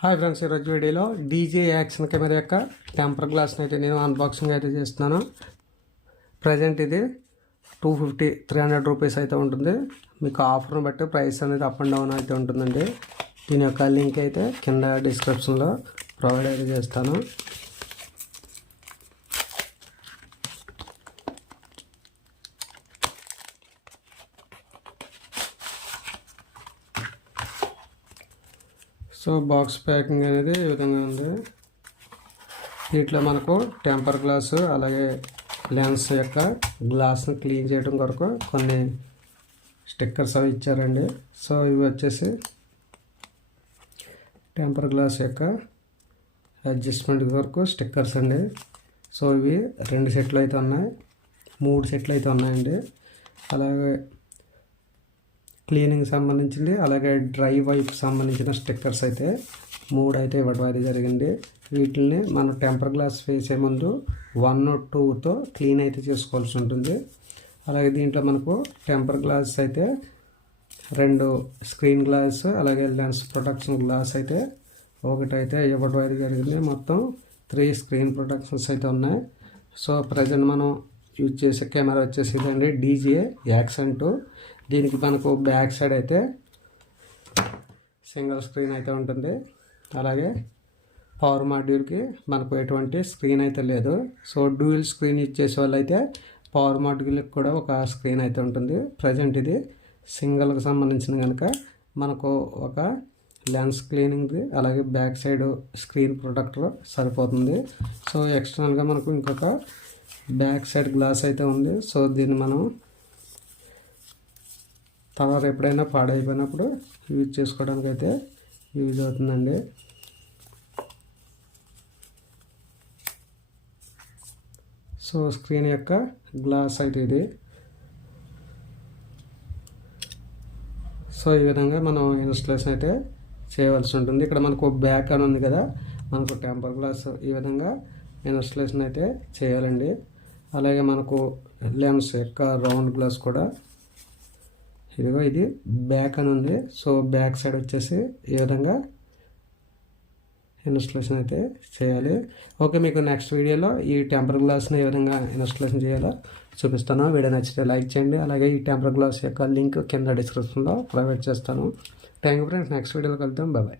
Hi friends, ఈరోజు వీడియోలో DJ action camera యొక్క టెంపర్ గ్లాస్ని అయితే నేను అన్బాక్సింగ్ అయితే చేస్తున్నాను. ప్రజెంట్ ఇది 300 రూపీస్ అయితే ఉంటుంది. మీకు ఆఫర్ని బట్టి ప్రైస్ అనేది అప్ అండ్ డౌన్ అయితే ఉంటుందండి. దీని యొక్క లింక్ అయితే కింద డిస్క్రిప్షన్లో ప్రొవైడ్ అయితే చేస్తాను. సో బాక్స్ ప్యాకింగ్ అనేది ఈ విధంగా ఉంది. దీంట్లో మనకు టెంపర్ గ్లాసు అలాగే లెన్స్ యొక్క గ్లాస్ని క్లీన్ చేయడం కొరకు కొన్ని స్టిక్కర్స్ అవి ఇచ్చారండి. సో ఇవి వచ్చేసి టెంపర్ గ్లాస్ యొక్క అడ్జస్ట్మెంట్ కొరకు స్టిక్కర్స్ అండి. సో ఇవి 2 సెట్లు అయితే ఉన్నాయి, 3 సెట్లు అయితే ఉన్నాయండి. అలాగే క్లీనింగ్ సంబంధించింది అలాగే డ్రై వైప్ సంబంధించిన స్టిక్కర్స్ అయితే 3 అయితే ఇవ్వడం అయితే జరిగింది. వీటిని మనం టెంపర్ గ్లాస్ వేసే ముందు 1 or 2తో క్లీన్ అయితే చేసుకోవాల్సి ఉంటుంది. అలాగే దీంట్లో మనకు టెంపర్ గ్లాస్ అయితే 2 స్క్రీన్ గ్లాస్ అలాగే లెన్స్ ప్రొటెక్షన్ గ్లాస్ అయితే ఒకటైతే ఇవ్వడం అయితే జరిగింది. మొత్తం 3 స్క్రీన్ ప్రొటెక్షన్స్ అయితే ఉన్నాయి. సో ప్రజెంట్ మనం యూజ్ చేసే కెమెరా వచ్చేసి ఇదండి, డీజే యాక్షన్ 2. దీనికి మనకు బ్యాక్ సైడ్ అయితే సింగిల్ స్క్రీన్ అయితే ఉంటుంది. అలాగే పవర్ మాడ్యూల్కి మనకు ఎటువంటి స్క్రీన్ అయితే లేదు. సో డ్యూయల్ స్క్రీన్ యూజ్ చేసే వాళ్ళు అయితే పవర్ మాడ్యూల్కి కూడా ఒక స్క్రీన్ అయితే ఉంటుంది. ప్రజెంట్ ఇది సింగిల్కి సంబంధించిన కనుక మనకు ఒక లెన్స్ క్లీనింగ్ది అలాగే బ్యాక్ సైడ్ స్క్రీన్ ప్రొటెక్టర్ సరిపోతుంది. సో ఎక్స్టర్నల్గా మనకు ఇంకొక బ్యాక్ సైడ్ గ్లాస్ అయితే ఉంది. సో దీన్ని మనం కవర్ ఎప్పుడైనా పాడైపోయినప్పుడు యూజ్ చేసుకోవడానికి అయితే యూజ్ అవుతుందండి. సో స్క్రీన్ యొక్క గ్లాస్ అయితే ఇది. సో ఈ విధంగా మనం ఇన్స్టాలేషన్ అయితే చేయవలసి ఉంటుంది. ఇక్కడ మనకు బ్యాక్ అని ఉంది కదా, మనకు టెంపర్ గ్లాస్ ఈ విధంగా ఇన్స్టాలేషన్ అయితే చేయాలండి. అలాగే మనకు లెన్స్ యొక్క రౌండ్ గ్లాస్ కూడా ఇదిగో ఇది బ్యాక్ అని ఉంది. సో బ్యాక్ సైడ్ వచ్చేసి ఈ విధంగా ఇన్స్టాలేషన్ అయితే చేయాలి. ఓకే, మీకు నెక్స్ట్ వీడియోలో ఈ టెంపర్ గ్లాస్ని ఏ విధంగా ఇన్స్టాలేషన్ చేయాలో చూపిస్తాను. వీడియో నచ్చితే లైక్ చేయండి. అలాగే ఈ టెంపర్ గ్లాస్ యొక్క లింక్ కింద డిస్క్రిప్షన్లో ప్రొవైడ్ చేస్తాను. థ్యాంక్ యూ ఫ్రెండ్స్, నెక్స్ట్ వీడియోలో కలుద్దాం. బాయ్.